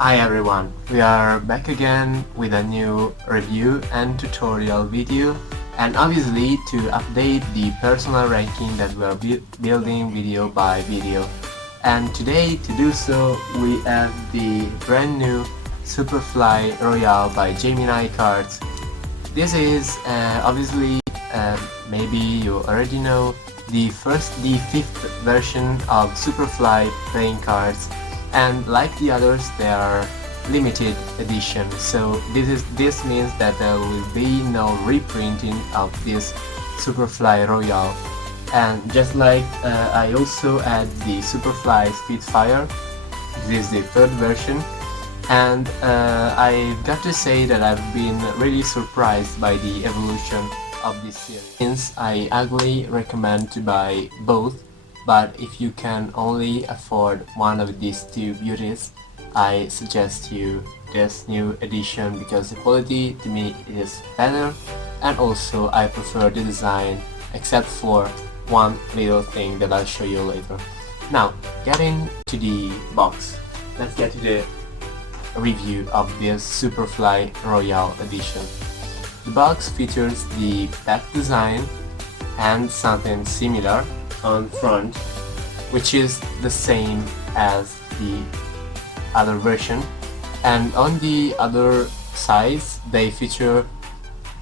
Hi everyone, we are back again with a new review and tutorial video, and obviously to update the personal ranking that we are building video by video. And today to do so we have the brand new Superfly Royale by Gemini cards. This is obviously maybe you already know the fifth version of Superfly playing cards, and like the others they are limited edition, so this means that there will be no reprinting of this Superfly Royale. And just like I also add the Superfly Spitfire, this is the third version, and I've got to say that I've been really surprised by the evolution of this series. Since I highly recommend to buy both, but if you can only afford one of these two beauties, I suggest you this new edition because the quality to me is better, and also I prefer the design except for one little thing that I'll show you later. Now, getting to the box, let's get to the review of this Superfly Royale edition. The box features the back design and something similar on front, which is the same as the other version, and on the other sides they feature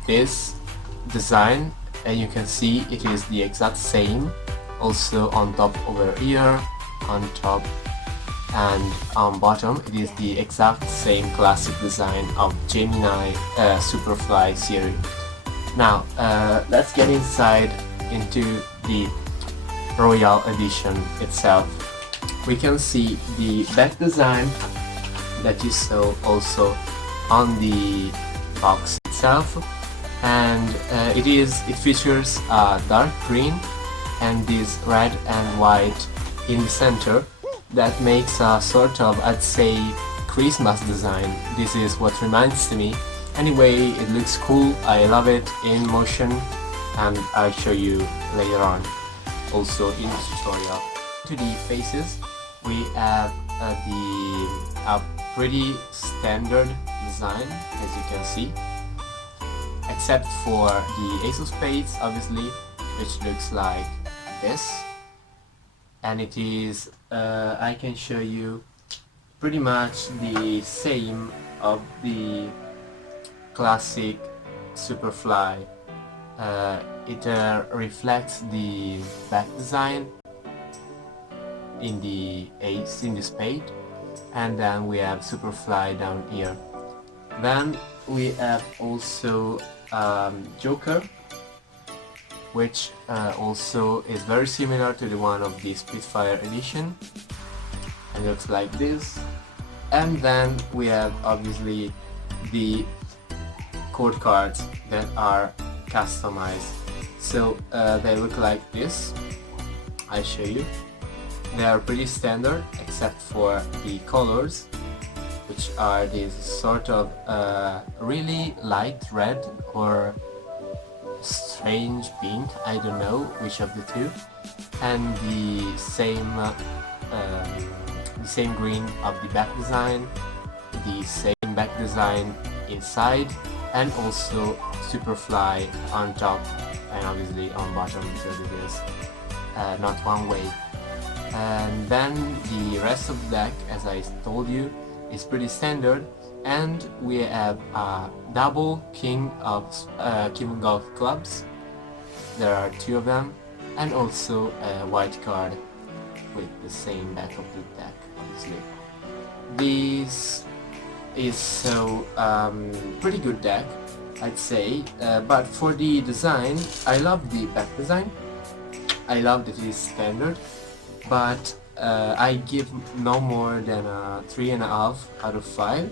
this design, and you can see it is the exact same, also on top over here, on top and on bottom it is the exact same classic design of Gemini Superfly series. Now let's get inside into the Royale edition itself. We can see the back design that you saw also on the box itself, and it features a dark green and this red and white in the center that makes a sort of, I'd say, Christmas design. This is what reminds me. Anyway, it looks cool, I love it in motion, and I'll show you later on also in the tutorial. To the faces, we have a pretty standard design, as you can see, except for the Ace of Spades, obviously, which looks like this, and it is I can show you pretty much the same of the classic Superfly. It reflects the back design in the ace, in the spade, and then we have Superfly down here. Then we have also Joker, which also is very similar to the one of the Spitfire edition, and looks like this. And then we have obviously the code cards that are customized, so they look like this. I show you. They are pretty standard except for the colors, which are this sort of really light red or strange pink, I don't know which of the two, and the same green of the back design, the same back design inside, and also Superfly on top and obviously on bottom because it is not one way. And then the rest of the deck, as I told you, is pretty standard, and we have a double king of clubs. There are two of them, and also a white card with the same back of the deck, obviously. This is so pretty good deck, I'd say, but for the design, I love the back design. I love that it is standard, but I give no more than a 3.5 out of 5,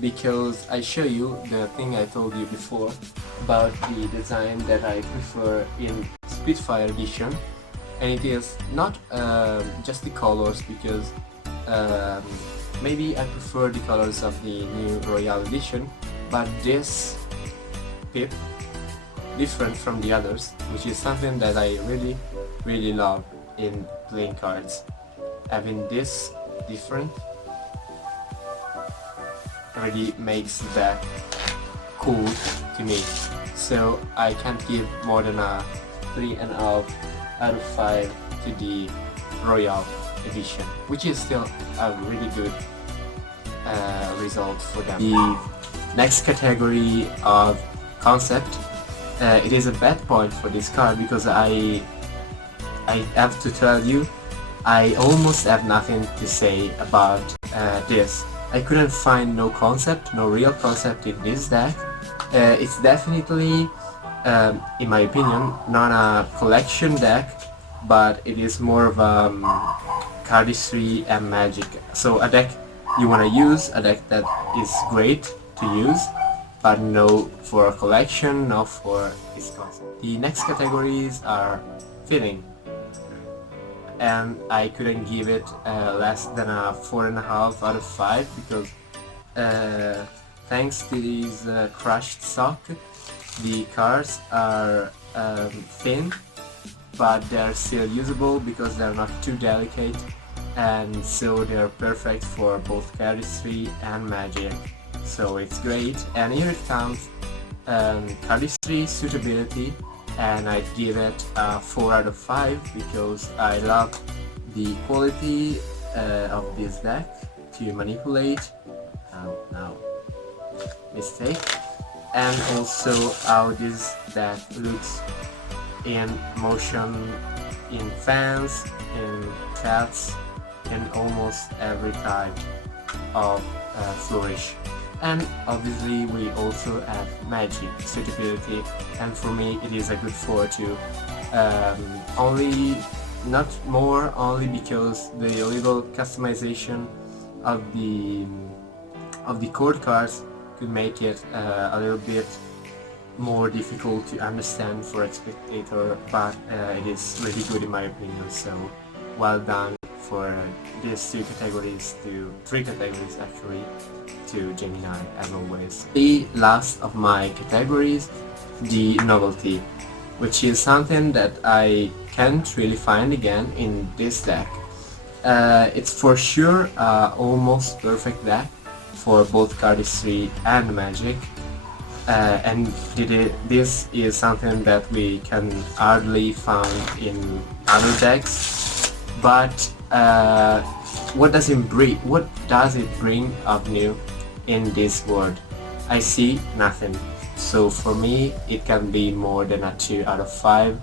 because I show you the thing I told you before about the design that I prefer in Spitfire edition, and it is not just the colors, because maybe I prefer the colors of the new Royale edition, but this pip different from the others, which is something that I really love in playing cards. Having this different really makes that cool to me. So I can't give more than a 3.5 out of 5 to the Royale edition, which is still a really good result for them. The next category of concept, it is a bad point for this card because I have to tell you, I almost have nothing to say about this. I couldn't find no concept, no real concept in this deck. It's definitely, in my opinion, not a collection deck, but it is more of cardistry and magic. So a deck you want to use, a deck that is great to use, but no for a collection, not for this concept. The next categories are feeling, and I couldn't give it less than a 4.5 out of 5 because thanks to this crushed sock, the cards are thin, but they're still usable because they're not too delicate, and so they're perfect for both cardistry and magic. So it's great. And here it comes, cardistry suitability, and I give it a 4 out of 5 because I love the quality of this deck to manipulate. No, mistake. And also how this deck looks in motion, in fans, in cats, in almost every type of flourish. And obviously we also have magic suitability, and for me it is a good 4 too. Only not more, only because the little customization of the chord cards could make it a little bit more difficult to understand for a spectator, but it is really good in my opinion. So well done for these three categories actually, to Gemini as always. The last of my categories, the novelty, which is something that I can't really find again in this deck. It's for sure almost perfect deck for both cardistry and magic, and this is something that we can hardly find in other decks. But what does it bring of new in this world? I see nothing. So for me it can be more than a 2 out of 5,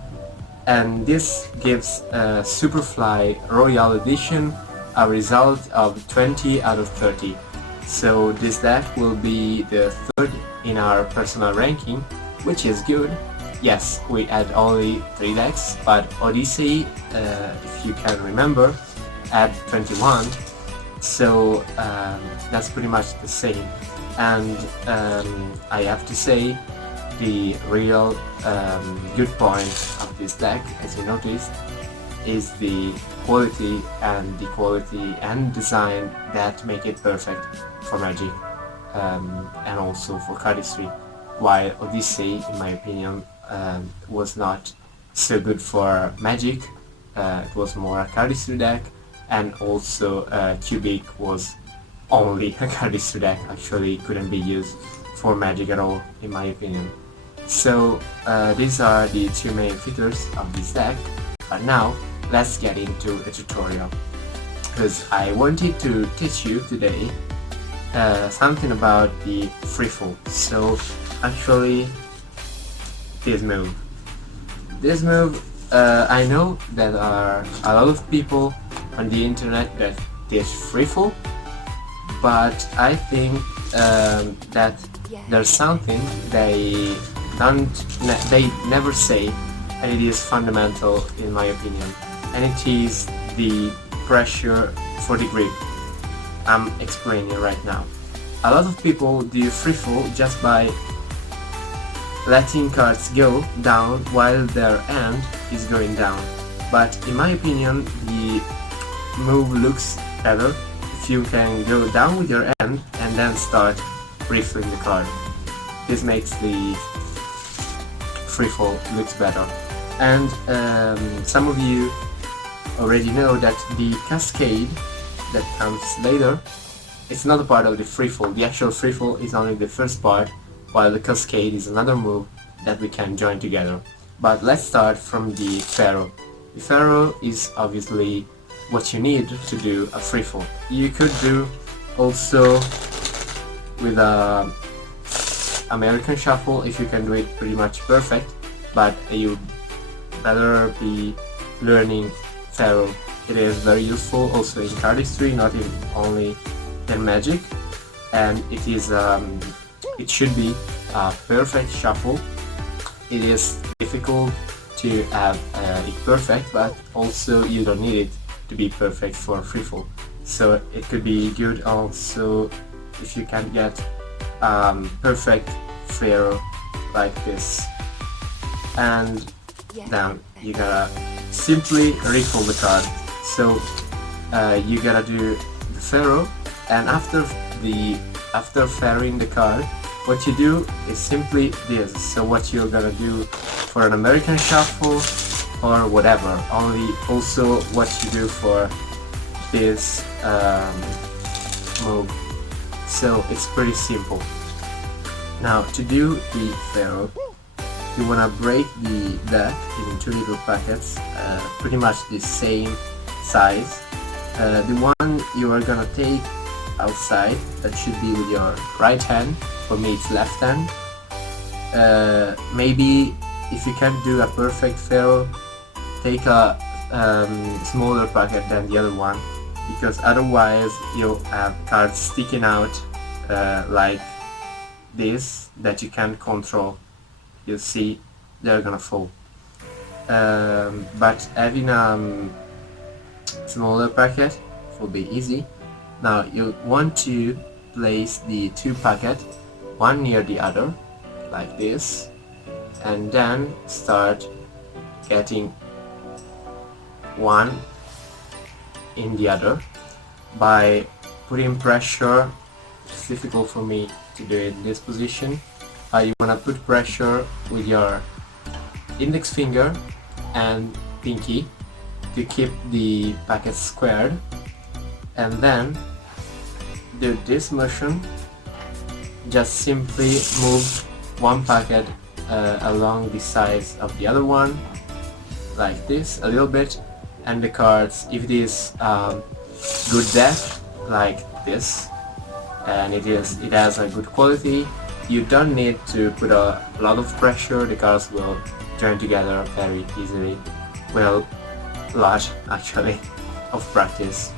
and this gives Superfly Royale edition a result of 20 out of 30. So this deck will be the third in our personal ranking, which is good. Yes, we had only 3 decks, but Odyssey, if you can remember, had 21, so that's pretty much the same. And I have to say, the real good point of this deck, as you noticed, is the quality and design that make it perfect for magic, and also for cardistry, while Odyssey, in my opinion, was not so good for magic. It was more a cardistry deck, and also Cubic was only a cardistry deck, actually couldn't be used for magic at all, in my opinion. So these are the two main features of this deck, but now let's get into the tutorial, because I wanted to teach you today something about the free fall. So actually this move, I know there are a lot of people on the internet that did free fall, but I think that there's something they never say, and it is fundamental in my opinion, and it is the pressure for the grip. I'm explaining right now. A lot of people do free fall just by letting cards go down while their hand is going down, but in my opinion the move looks better if you can go down with your hand and then start riffling the card. This makes the free fall looks better. And some of you already know that the cascade that comes later it's not a part of the free fall. The actual free fall is only the first part, while the cascade is another move that we can join together. But let's start from the pharaoh. The pharaoh is obviously what you need to do a free fall. You could do also with a American shuffle if you can do it pretty much perfect, but you better be learning pharaoh. It is very useful also in cardistry, not in only in magic, and it should be a perfect shuffle. It is difficult to have it perfect, but also you don't need it to be perfect for free fall. So it could be good also if you can get perfect pharaoh like this, and then you gotta simply riffle the card. So you gotta do the pharaoh, and after pharaohing the card, what you do is simply this. So what you're gonna do for an American shuffle or whatever, only also what you do for this move. So it's pretty simple. Now to do the pharaoh, you wanna break the deck in two little packets, pretty much the same size. The one you are gonna take outside, that should be with your right hand. For me it's left hand. Maybe if you can't do a perfect pharaoh, take a smaller packet than the other one, because otherwise you'll have cards sticking out like this that you can't control. You'll see they're gonna fall. But having a smaller packet will be easy. Now you want to place the two packets one near the other like this, and then start getting one in the other by putting pressure. It's difficult for me to do it in this position. You wanna put pressure with your index finger and pinky to keep the packet squared, and then do this motion. Just simply move one packet along the size of the other one like this a little bit, and the cards, if it is good deck like this, and it has a good quality, you don't need to put a lot of pressure. The cards will join together very easily. Well, a lot actually of practice.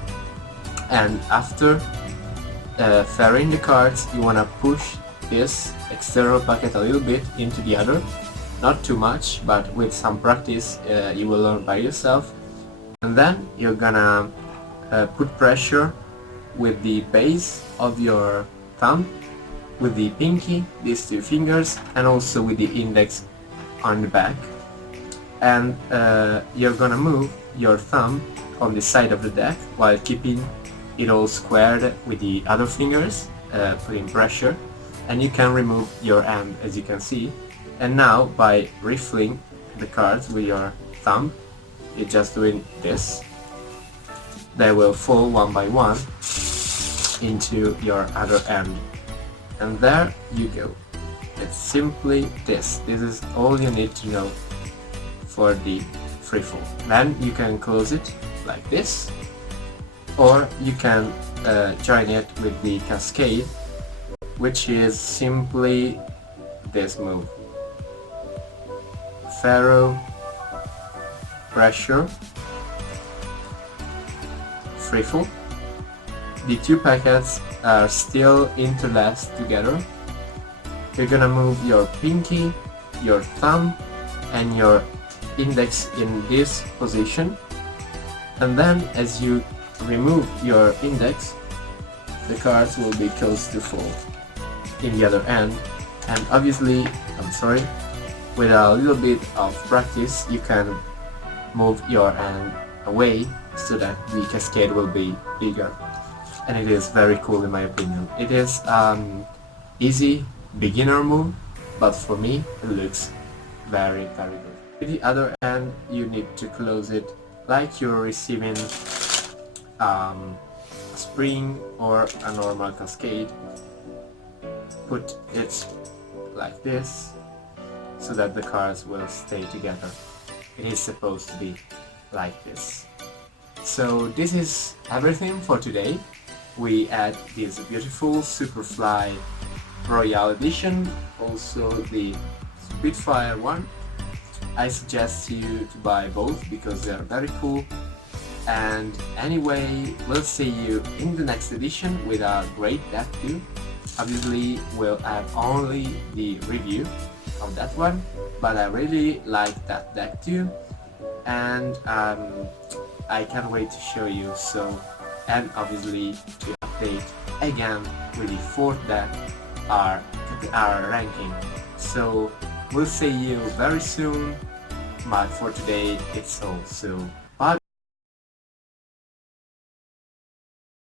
And after pharaohing the cards, you wanna push this external packet a little bit into the other, not too much, but with some practice you will learn by yourself. And then you're gonna put pressure with the base of your thumb, with the pinky, these two fingers, and also with the index on the back. And you're gonna move your thumb on the side of the deck while keeping it all squared with the other fingers, putting pressure, and you can remove your hand, as you can see. And now by riffling the cards with your thumb, you're just doing this, they will fall one by one into your other hand, and there you go. It's simply this. This is all you need to know for the free fall. Then you can close it like this, or you can join it with the cascade, which is simply this move. Pharaoh, pressure, free fall. The two packets are still interlaced together. You're gonna move your pinky, your thumb, and your index in this position, and then as you remove your index, the cards will be close to fall in the other end. And obviously, with a little bit of practice you can move your hand away so that the cascade will be bigger, and it is very cool in my opinion. It is easy beginner move, but for me it looks very good. With the other hand you need to close it like you're receiving a a spring or a normal cascade, put it like this so that the cars will stay together. It is supposed to be like this. So this is everything for today. We add this beautiful Superfly Royale edition, also the Spitfire one. I suggest you to buy both because they are very cool. And anyway, we'll see you in the next edition with a great deck too. Obviously we'll add only the review of that one, but I really like that deck too, and I can't wait to show you. So, and obviously to update again with the fourth deck, our ranking. So we'll see you very soon, but for today it's all. So